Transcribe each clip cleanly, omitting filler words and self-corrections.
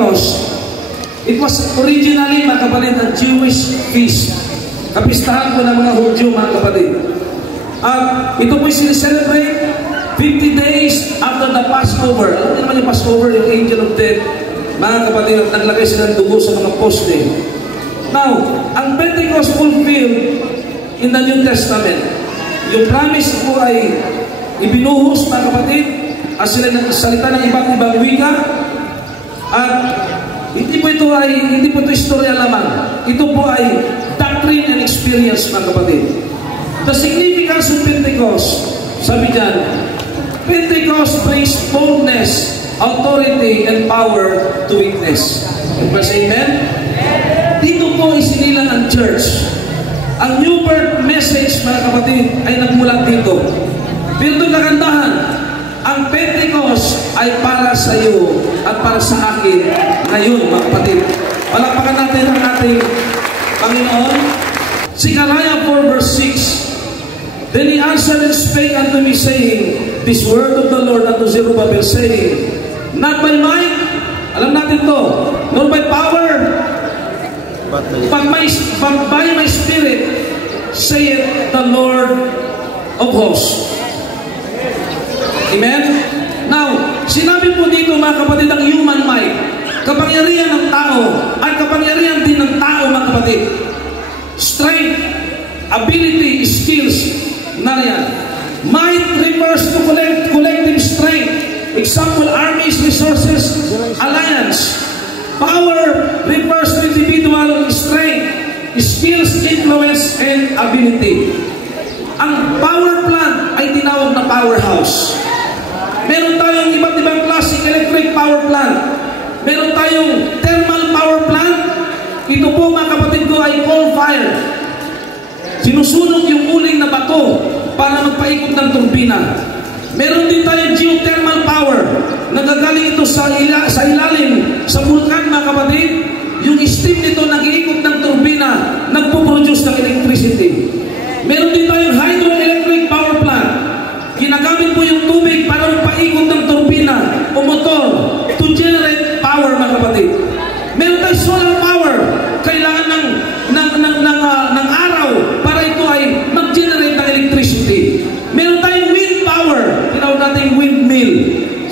Pentecost, it was originally, mga kapatid, a Jewish feast. Kapistahan po ng mga Hudyo, mga kapatid. At ito po'y sineselebrate 50 days after the Passover. Alam niyo naman yung Passover, yung angel of death, mga kapatid, at naglagay sila ng dugo sa mga poste. Now, ang Pentecost fulfilled in the New Testament. Yung promise po ay ibinuhos, mga kapatid, at sila nagsalita ng iba't ibang wika. At hindi po ito istorya lamang. Ito po ay doctrine and experience, mga kapatid. The significance of Pentecost, sabi dyan, Pentecost brings boldness, authority, and power to witness. Amen? Dito po isinilang ang church. Ang new birth message, mga kapatid, ay nagmulat dito. Pero ito kagandahan, ang Pentecost ay para sa iyo at para sa akin ngayon, mga kapatid. Palakpakan natin ang ating Panginoon. Zechariah 4 verse 6. Then he answered and spake unto me, saying, this word of the Lord unto Zerubbabel, saying, not by might, alam natin to, nor by power, but by my spirit, saith the Lord of hosts. Amen? Now, sinabi po dito, mga kapatid, ang human might, kapangyarihan ng tao, at kapangyarihan din ng tao, mga kapatid. Strength, ability, skills, nariyan. Might refers to collective strength. Example, armies, resources, alliance. Power refers to individual strength, skills, influence, and ability. Ang power plant ay tinawag na powerhouse. Meron tayong iba't ibang klaseng electric power plant. Meron tayong thermal power plant. Ito po, mga kapatid ko, ay coal fire. Sinusunog yung uling na bato para magpaikot ng turbina. Meron din tayong geothermal power. Nagagaling ito sa ilalim, sa vulkan, mga kapatid. Yung steam nito nag-iikot ng turbina, nagpo-produce ng electricity. Meron din tayong hydroelectric power plant. Ginagamit po yung tubig para magpaikot ng turbina o motor to generate power, mga kapatid. Meron tayong solar power. Kailangan ng araw para ito ay mag-generate ng electricity. Meron tayong wind power. Tinawag natin windmill.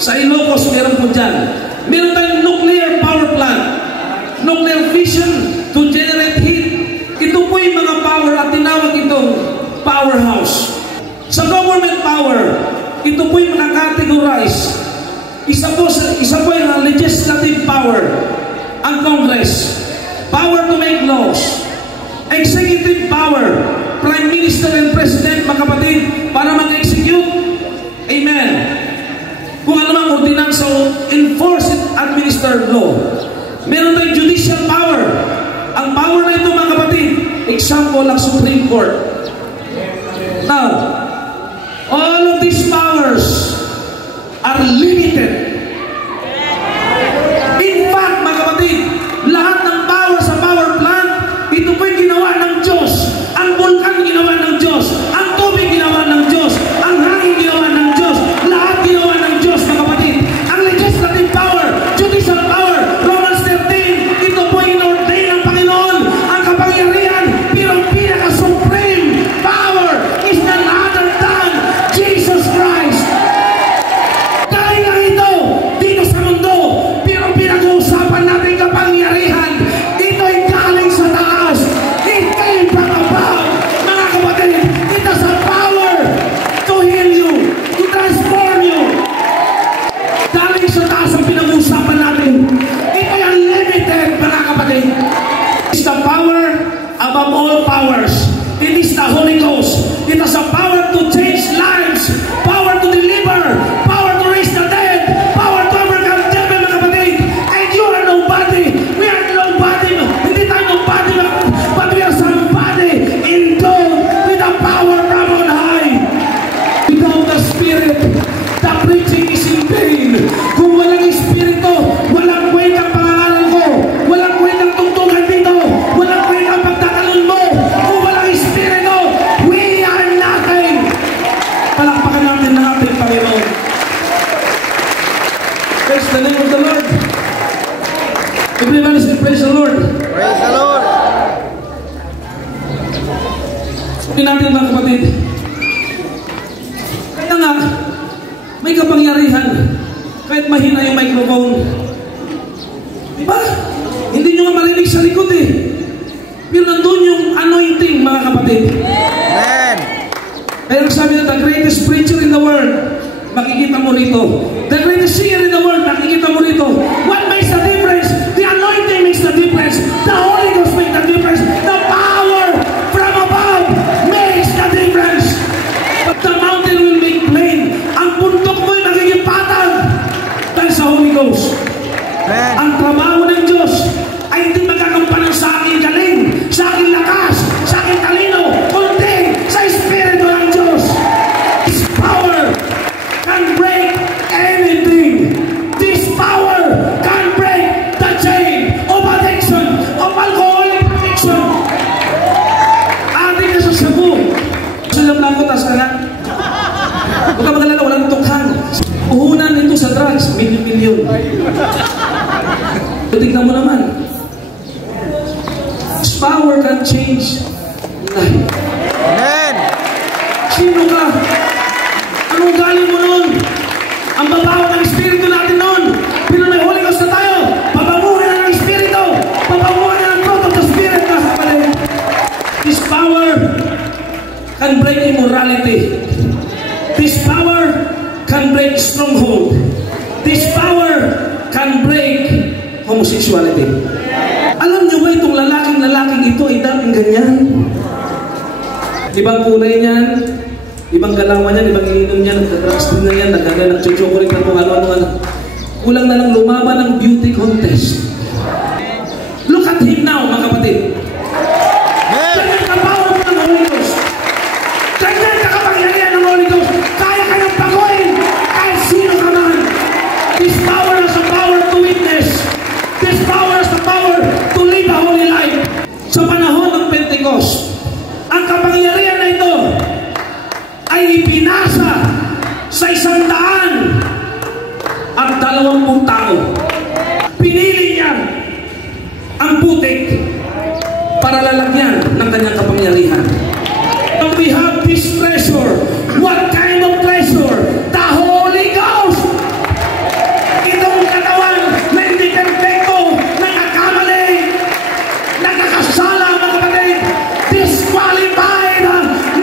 Sa Ilocos, meron po dyan. Meron tayong nuclear power plant. Nuclear fission to generate heat. Ito po yung mga power at tinawag itong powerhouse. Sa government power, ito po yung categorize. Isa po yung legislative power, ang Congress. Power to make laws. Executive power, Prime Minister and President, mga kapatid, para mag-execute. Amen. Kung ano mang ordinansa o enforce it, administer law. Meron tayong judicial power. Ang power na ito, mga kapatid, example, ang Supreme Court. Now, all of these powers are limited. In fact, mga kapatid, lahat ng power sa power plant, ito po'y ginawa ng Diyos. Ang vulkan ginawa ng Diyos. Ang tubig ginawa ng Diyos. Ang hangin ginawa ng Diyos. Lahat ginawa ng Diyos, mga kapatid. Ang legislative power, judicial power, Romans 13, ito po'y in-ordain ng Panginoon. Ang kapangyarihan, pero ang pinaka-supreme power is none other than Jesus Christ. Dahil lang ito dito sa mundo, pero ang pinag-uusapan natin kapangyarihan, ito ay galing sa taas. It came from above. Mga kapatid, it has a power to heal you, to transform you. Galing sa taas ang pinag-uusapan natin. Ito ay unlimited, mga kapatid. It's the power above all powers. It is the Holy Ghost. It has a power to change lives, power to deliver, power to raise the dead, power to overcome devil, mga kapatid. And you are nobody. We are nobody. Hindi tayo nobody, but we are somebody endowed with the power from on high. Without the Spirit, the preaching is in vain. Kung walang Espiritu, walang kwenta ang pangalan ko, walang kwenta ang tungtungan dito, walang kwenta ang pagtatalon mo. Kung walang Espiritu, we are nothing. Palakpakan natin ng ating Panginoon. Praise the name of the Lord. Everybody say, praise the Lord. Praise the Lord. Hindi natin mga kapatid. Kaya nga, may kapangyarihan. Kahit mahina yung microphone. Diba? Hindi nyo nga marinig sa likod eh. Pero nandun yung anointing, mga kapatid. Amen. Kaya sabi na, the greatest preacher in the world, makikita mo rito. The greatest singer in the world, makikita mo rito. What makes the difference? The anointing makes the difference. The Holy Ghost makes the difference. The power from above makes the difference. But the mountain will make plain. Ang bundok mo'y magiging patag dahil sa Holy Ghost. Amen. Ang trabaho ng Diyos ay hindi magkakampanan sa aking galing, sa aking lakas, sa aking talino, kundi sa Espiritu ng Diyos. His power can break anything. This power can break the chain of addiction, of alcoholic addiction. Ating ka sa sabu. Sulam lang ko, tas ka nga. Huwag ka magalala, walang tukhan. Uhunan nito sa drugs, milyon-milyon. Tignan mo naman. His power can change life. Amen. Sino ka? Anong galing mo nun? Ang babaho ng Espiritu natin nun. Pero may Holy Ghost na tayo. Papamuhin na ng Espiritu. Papamuhin na ng fruit of the Spirit. This power can break immorality. This power can break stronghold. This power can break homosexuality. Alam niyo ba itong lalaking ito ay dating ganyan? Ibang kulay niyan, ibang galawan niyan, ibang ininom niyan, nagka-drugs din na yan, nagchuchokolate na kung ano-ano. Kulang na lang lumaban ng beauty contest. Look at him now, mga kapatid. Ganyan ka-power ng Holy Ghost. Ganyan ka-kapangyarihan ng Holy Ghost. Kaya kayong paguin kahit sino ka man. This power is the power to witness. This power is the power to live a holy life. Sa panahon ng Pentecost, ang kapangyarihan na ito ay ipinasa sa 120 tao. Pinili niya ang putik para lalagyan ng kanyang kapangyarihan. And we have this treasure. What kind of treasure? The Holy Ghost! Itong katawan na hindi perfecto, nagkakamali, nagkakasala, mga kapatid, disqualified,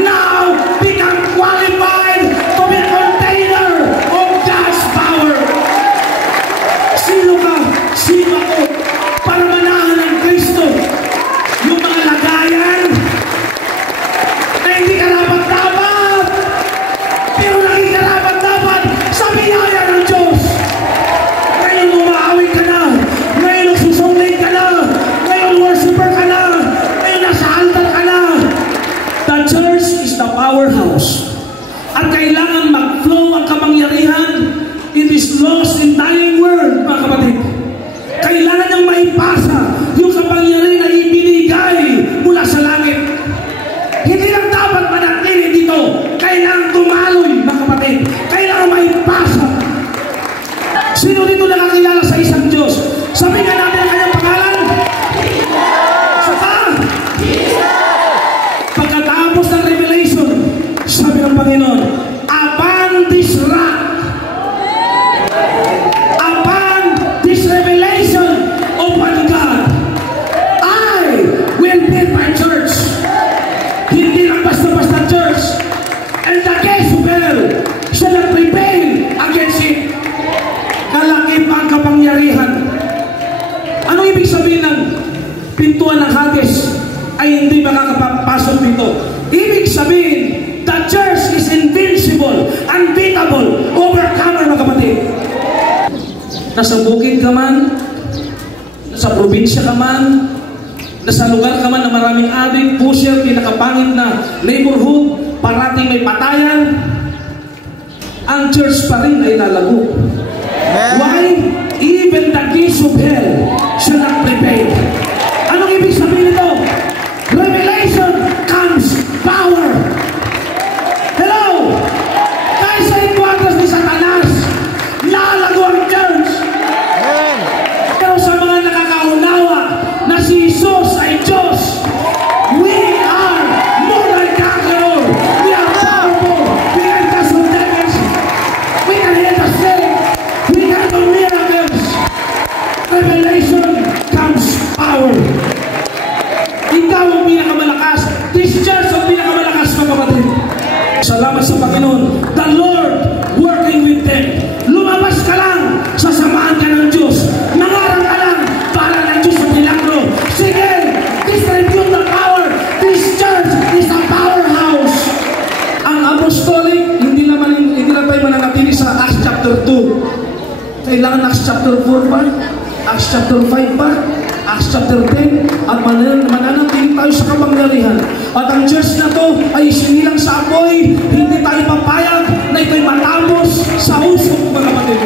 now become qualified to be a container of God's power. Sino ka? Sino ako? Para manahan ng Kristo yung mga lagayan na hindi ka dapat, pero naging karapat-dapat sa biyaya ng Diyos. Ngayon umaawit ka na, ngayon nagsusumlay ka na, ngayon worshiper ka na, ngayon nasa altar ka na. The church is the powerhouse. At kailangan mag-flow ang kapangyarihan in this lost and dying world, mga kapatid. Kailangan niyang maipasa yung kapangyarihan na ibinigay mula sa langit. Hindi lang dapat manatili dito. Kailangan tumaloy, mga kapatid. Kailangan maipasa. Sino dito nakakilala sa isang Diyos? Sabihin nga natin ang kanyang pangalan. Saka, pagkatapos ng revelation, sabi ng Panginoon, upon this rock, upon this revelation of one God, I will build my church. Hindi lang basta-basta church. And the gates of hell shall not prevail against it. Kalakip ang kapangyarihan. Ano ibig sabihin ng pintuan ng Hades ay hindi makakapasok dito? Ibig sabihin, the church is invincible, unbeatable, overcomer, mga kapatid. Nasa bukid ka man, nasa probinsya ka man, nasa lugar ka man na maraming adik, pusher, pinakapangit na neighborhood, parating may patayan, ang church pa rin ay lalago. Why? Even the gates of hell shall not prevail. Anong ibig sabihin nito? Revelation comes power. Hello? Kahit sa headquarters ni Satanas, lalago ang church. Pero sa mga nakakahuli revelation comes power. Ikaw ang pinakamalakas. This church ang pinakamalakas, mga kapatid. Salamat sa Panginoon. The Lord working with them. Lumabas ka lang, sasamahan ka ng Diyos. Nangarang ka lang para ng Diyos sa milagro. Sige, distribute the power. This church is a powerhouse. Ang apostolic, hindi na tayo mananatili sa Acts chapter 2. Kailangan Acts chapter 4 pa? Acts chapter 5 pa? Acts chapter 10? At mananatili tayo sa kapangyarihan. At ang church na to ay sinilang sa apoy. Hindi tayo papayag na ito'y matapos sa usok, mga kapatid.